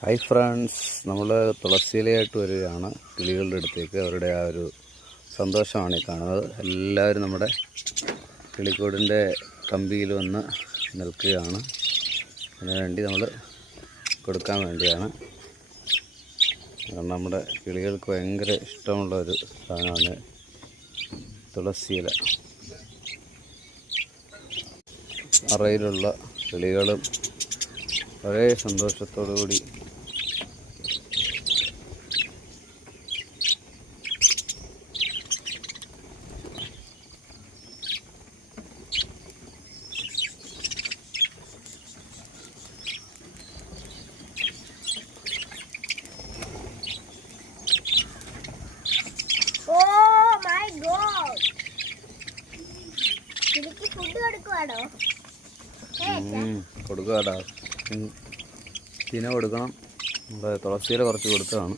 Hi friends, നമ്മൾ തുളസിയിലയായിട്ട് വരികയാണ് കിളികളുടെ അടുത്തേക്ക്. അവരുടെ ആ ഒരു സന്തോഷമാണ് ഈ കാണുന്നത്. എല്ലാവരും നമ്മുടെ കിളിക്കൂടിൻ്റെ കമ്പിയിൽ വന്ന് നിൽക്കുകയാണ്. അതിനുവേണ്ടി നമ്മൾ കൊടുക്കാൻ വേണ്ടിയാണ്. കാരണം നമ്മുടെ കിളികൾക്ക് ഭയങ്കര ഇഷ്ടമുള്ള ഒരു സാധനമാണ് തുളസിയില. അറയിലുള്ള കിളികളും വളരെ സന്തോഷത്തോടു കൂടി കൊടുക്കാടാ, തിന കൊടുക്കണം. നമ്മുടെ തുളസിയില കുറച്ച് കൊടുത്തതാണ്.